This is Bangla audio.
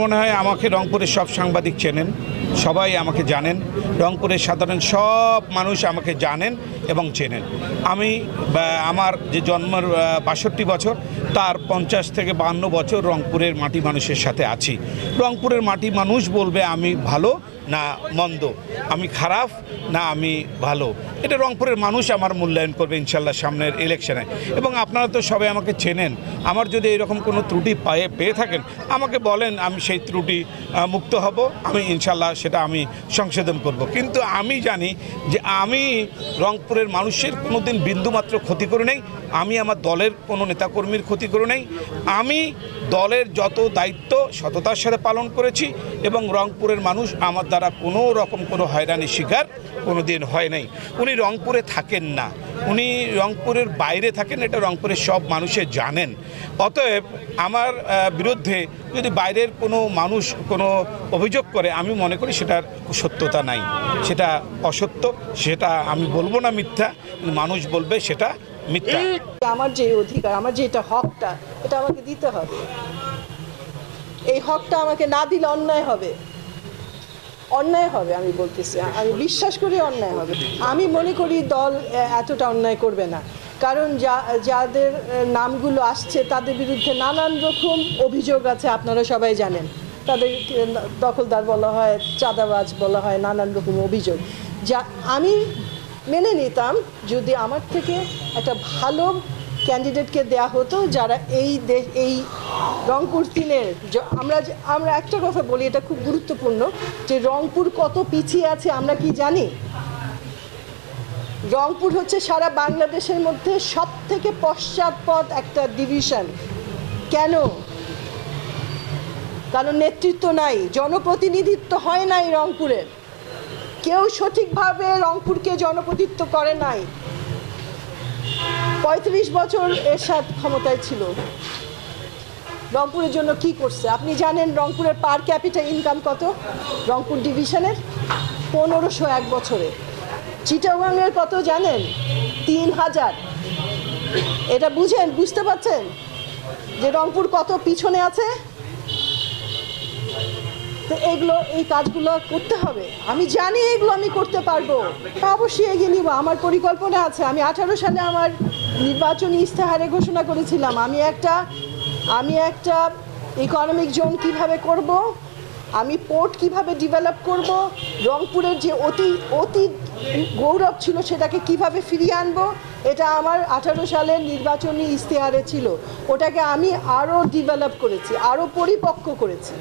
মনে হয় আমাকে রংপুরের সব সাংবাদিক চেনেন, সবাই আমাকে জানেন, রংপুরের সাধারণ সব মানুষ আমাকে জানেন এবং চেনেন। আমি আমার যে জন্মের ৬২ বছর, তার ৫০ থেকে ৫২ বছর রংপুরের মাটি মানুষের সাথে আছি। রংপুরের মাটি মানুষ বলবে আমি ভালো না মন্দ, আমি খারাপ না আমি ভালো, এটা রংপুরের মানুষ আমার মূল্যায়ন করবে ইনশাল্লাহ সামনের ইলেকশনে। এবং আপনারা তো সবাই আমাকে চেনেন, আমার যদি এরকম কোনো ত্রুটি পেয়ে থাকেন আমাকে বলেন, আমি সেই ত্রুটি মুক্ত হব, আমি ইনশাল্লাহ সেটা আমি সংশোধন করব। কিন্তু আমি জানি যে আমি রংপুরের মানুষের কোনো দিন বিন্দুমাত্র ক্ষতি করে নেই, আমি আমার দলের কোনো নেতাকর্মীর ক্ষতি করে নেই, আমি দলের যত দায়িত্ব সততার সাথে পালন করেছি এবং রংপুরের মানুষ আমার দ্বারা কোনো রকম কোনো হয়রানির শিকার কোনো দিন হয় নাই। উনি রংপুরে থাকেন না, উনি রংপুরের বাইরে থাকেন, এটা রংপুরের সব মানুষে জানেন। অতএব আমার বিরুদ্ধে যদি বাইরের কোনো মানুষ কোনো অভিযোগ করে, আমি মনে করি সেটার সত্যতা নাই, সেটা অসত্য, সেটা আমি বলবো না মিথ্যা, মানুষ বলবে সেটা মিথ্যা। আমার যে অধিকার, আমার যে এটা হকটা, এটা আমাকে দিতে হবে। এই হকটা আমাকে না দিলে অন্যায় হবে, অন্যায় হবে। আমি বলতেছি, আমি বিশ্বাস করি অন্যায় হবে। আমি মনে করি দল এতটা অন্যায় করবে না, কারণ যাদের নামগুলো আসছে তাদের বিরুদ্ধে নানান রকম অভিযোগ আছে, আপনারা সবাই জানেন। তাদের দখলদার বলা হয়, চাঁদাবাজ বলা হয়, নানান রকম অভিযোগ। যা আমি মেনে নিতাম যদি আমার থেকে একটা ভালো ক্যান্ডিডেটকে দেয়া হতো, যারা এই রংপুর 3-এর আমরা একটা কথা বলি, এটা খুব গুরুত্বপূর্ণ, যে রংপুর কত পিছিয়ে আছে আমরা কি জানি? রংপুর হচ্ছে সারা বাংলাদেশের মধ্যে সবথেকে পশ্চাৎপদ একটা ডিভিশন। কেন? কারণ নেতৃত্ব নাই, জনপ্রতিনিধিত্ব হয় নাই রংপুরের, কেউ সঠিকভাবে রংপুরকে জনপ্রতিনিধিত্ব করে নাই। ৩৫ বছর এরশাদ ক্ষমতায় ছিল, রংপুরের জন্য কি করছে আপনি জানেন? রংপুরের পার ক্যাপিটা ইনকাম কত রংপুর ডিভিশনের? ১৫০০ এক বছরে। চিটাগাংয়ের কত জানেন? ৩,০০০। এটা বুঝতে পারছেন যে রংপুর কত পিছনে আছে? তো এই কাজগুলো করতে হবে। আমি জানি এগুলো আমি করতে পারবো, অবশ্যই এগিয়ে নিব। আমার পরিকল্পনা আছে। আমি 18 সালে আমার নির্বাচনী ইস্তেহারে ঘোষণা করেছিলাম আমি একটা ইকোনমিক জোন কিভাবে করব, আমি পোর্ট কিভাবে ডেভেলপ করব, রংপুরের যে অতি গৌরব ছিল সেটাকে কিভাবে ফিরিয়ে আনবো, এটা আমার 18 সালের নির্বাচনী ইস্তেহারে ছিল। ওটাকে আমি আরও ডেভেলপ করেছি, আরও পরিপক্ক করেছি।